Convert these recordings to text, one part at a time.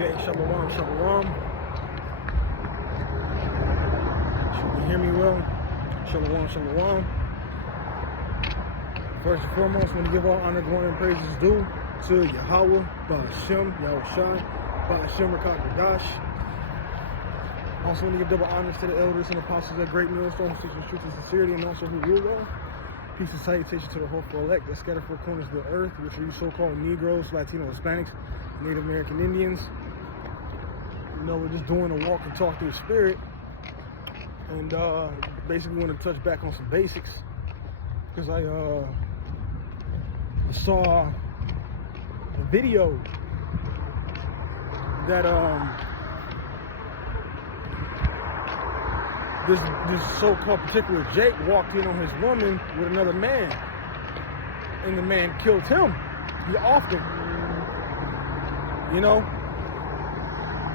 Okay, shalom, shalom. Should you hear me well? Shalom, shalom. First and foremost, I want to give all honor, glory, and praises due to Yahweh, Ba'ashem, Yahushai, Ba'ashem, Rakakadash. Also want to give double honors to the elders and apostles at great millstones, teaching truth and sincerity, and also who rule all. Peace and salutation to the hopeful elect that scattered four corners of the earth, which are you so-called Negroes, Latino, Hispanics, Native American Indians. You know, we're just doing a walk and talk through spirit, and basically want to touch back on some basics, because I saw a video that this so-called particular Jake walked in on his woman with another man, and the man killed him. He offed him, you know,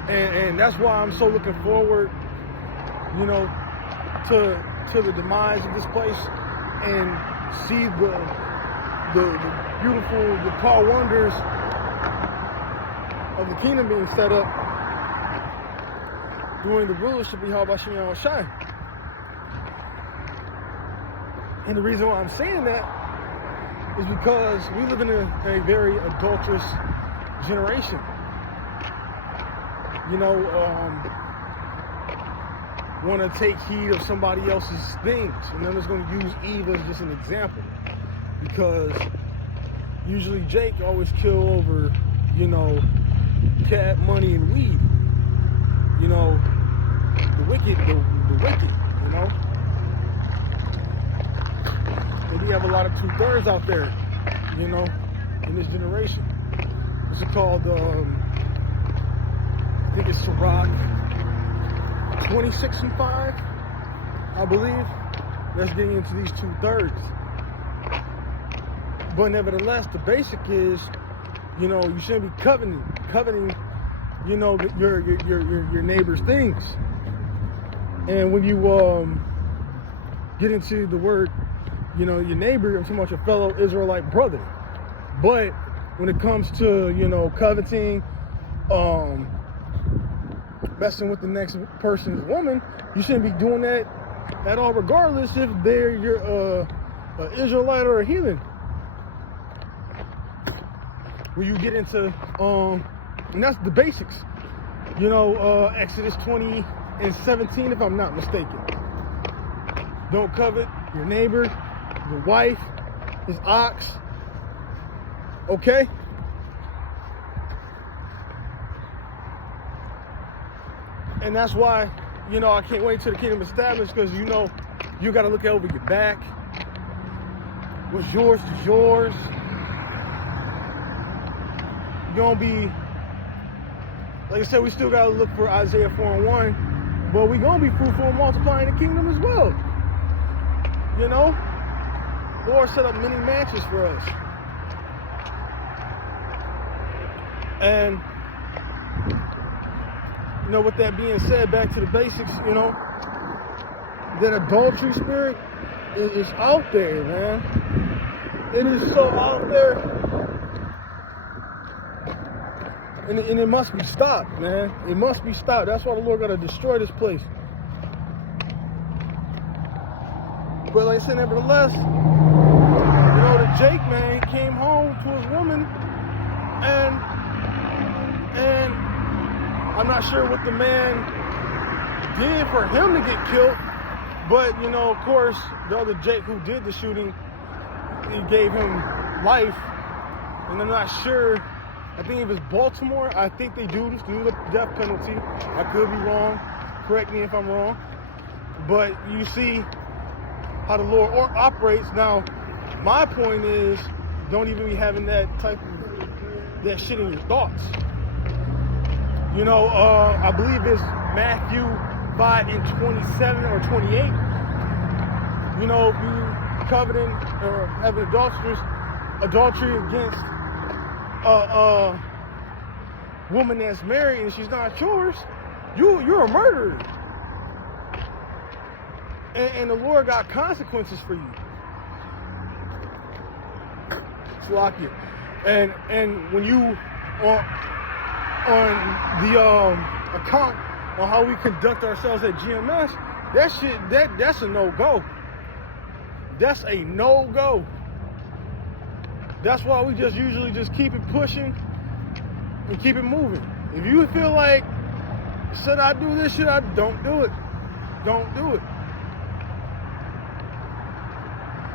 and that's why I'm so looking forward, you know, to the demise of this place and see the beautiful, the car wonders of the kingdom being set up during the rulership of Yahweh Shai. And the reason why I'm saying that is because we live in a very adulterous generation. You know, want to take heed of somebody else's things. And I'm just going to use Eve as just an example, because usually Jake always kill over, you know, cat, money, and weed. You know, the wicked, you know. And we have a lot of 2/3 out there, you know, in this generation. What's it called? I think it's Sirach 26:5, I believe. That's getting into these 2/3. But nevertheless, the basic is, you know, you shouldn't be coveting, you know, your neighbor's things. And when you get into the word, you know, your neighbor, I'm talking about your fellow Israelite brother. But when it comes to, you know, coveting, messing with the next person's woman, you shouldn't be doing that at all, regardless if they're your an Israelite or a heathen. When you get into and that's the basics, you know, Exodus 20:17, if I'm not mistaken. Don't covet your neighbor, your wife, his ox. Okay? And that's why, you know, I can't wait till the kingdom established, because, you know, you got to look over your back. What's yours is yours. You're going to be, like I said, we still got to look for Isaiah 4:1, but we're going to be fruitful and multiplying the kingdom as well. You know? Lord set up many mansions for us. And, you know, with that being said, back to the basics, you know, that adultery spirit is out there, man. It is so out there. And it must be stopped, man. It must be stopped. That's why the Lord got to destroy this place. But like I said, nevertheless, you know, the Jake, man, he came home to his woman, and I'm not sure what the man did for him to get killed, but, you know, of course, the other Jake who did the shooting, he gave him life, and I'm not sure. I think it was Baltimore. I think they do the death penalty. I could be wrong. Correct me if I'm wrong. But you see how the Lord operates. Now, my point is, don't even be having that type of that shit in your thoughts. You know, I believe it's Matthew 5:27 or 28. You know, if you coveting or having adultery against a woman that's married and she's not yours, you're a murderer. And the Lord got consequences for you. And when you on the account on how we conduct ourselves at GMS, that's a no-go. That's a no-go. That's why we just usually just keep it pushing and keep it moving. If you feel like, should I do this, don't do it. Don't do it.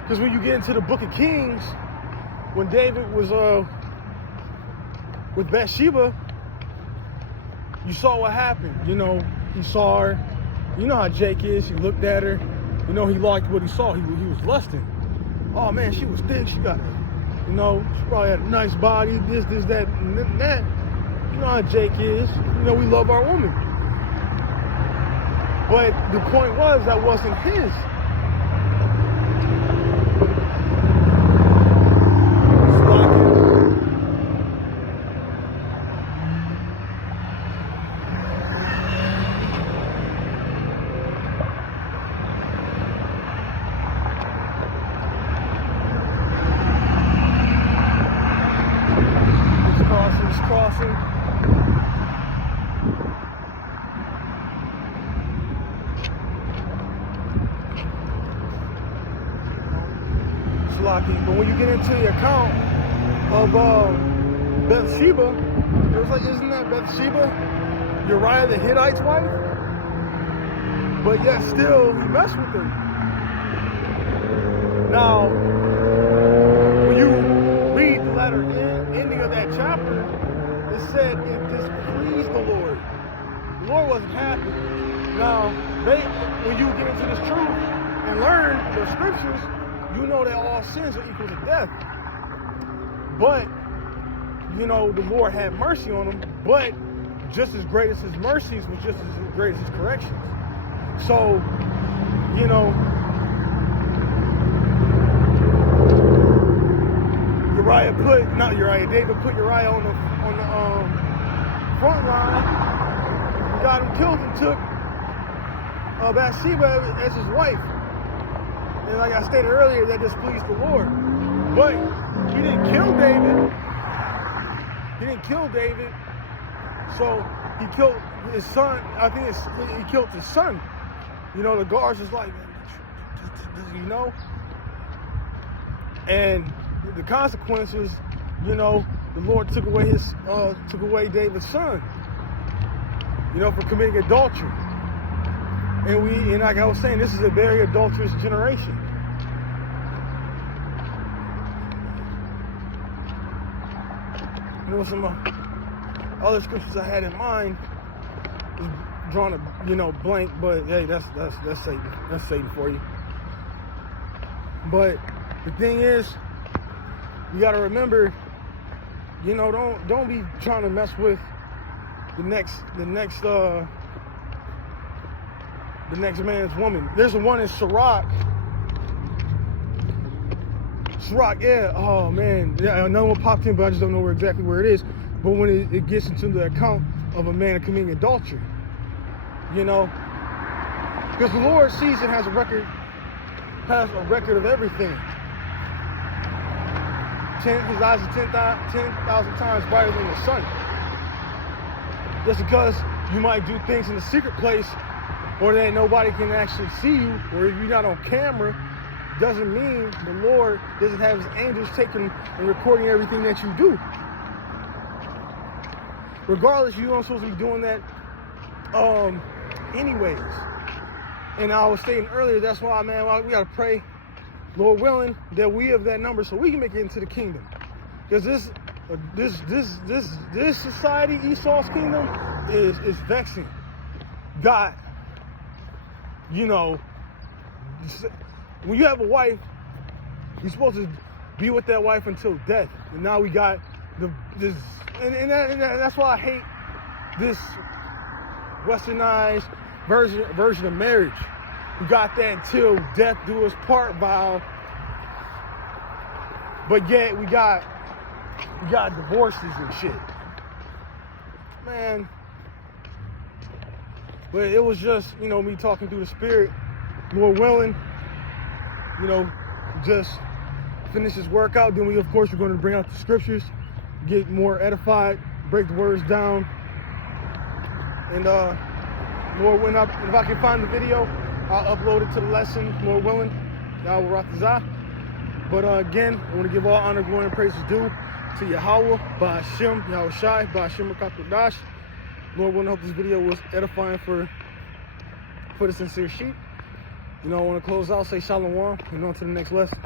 Because when you get into the Book of Kings, when David was with Bathsheba, you saw what happened. You know, he saw her. You know how Jake is. He looked at her. You know, he liked what he saw. He was lusting. Oh, man, she was thick. She got, you know, she probably had a nice body, this, that, and that. You know how Jake is. You know, we love our woman. But the point was, that wasn't his. Crossing. It's lucky. But when you get into the account of Bathsheba, it was like, isn't that Bathsheba, Uriah the Hittite's wife? But yet still, he messed with her. Now, when you read the latter ending of that chapter, it said it displeased the Lord. The Lord wasn't happy. Now, when you get into this truth and learn the scriptures, you know that all sins are equal to death. But, you know, the Lord had mercy on them, but just as great as his mercies was just as great as his corrections. So, you know, David put Uriah on the front line, got him killed, and took Bathsheba as his wife. And like I stated earlier, that displeased the Lord. But he didn't kill David. He didn't kill David. So he killed his son. I think he killed his son. You know, the guards is like, you know? And the consequences, you know, the Lord took away David's son, you know, for committing adultery. And like I was saying, this is a very adulterous generation. You know, some other scriptures I had in mind is drawn a, you know, blank, but hey, that's Satan. That's Satan for you. But the thing is, you got to remember, you know, don't be trying to mess with the next man's woman. There's one in Sirach, yeah. Oh man, yeah, another one popped in, but I just don't know exactly where it is. But when it gets into the account of a man committing adultery, you know, because the Lord sees and has a record of everything. His eyes are 10,000 times brighter than the sun. Just because you might do things in the secret place, or that nobody can actually see you, or if you're not on camera, doesn't mean the Lord doesn't have his angels taking and recording everything that you do. Regardless, you aren't supposed to be doing that anyways. And I was stating earlier, that's why, man, we got to pray, Lord willing, that we have that number so we can make it into the kingdom. Because this society, Esau's kingdom, is vexing. God, you know, when you have a wife, you're supposed to be with that wife until death. And now we got that's why I hate this westernized version of marriage. We got that until death do us part vow, but yet we got divorces and shit, man. But it was just, you know, me talking through the spirit, Lord willing, you know, just finish this workout. Then we're going to bring out the scriptures, get more edified, break the words down, And Lord willing, if I can find the video, I'll upload it to the lesson. Lord willing, Yahweh Ratazah. But again, I want to give all honor, glory, and praises due to Yahweh, Ba'ashem, Yahweh Shai, Ba'ashem Rakakodash. Lord willing, I hope this video was edifying for the sincere sheep. You know, I want to close out, say Shalom, and on to the next lesson.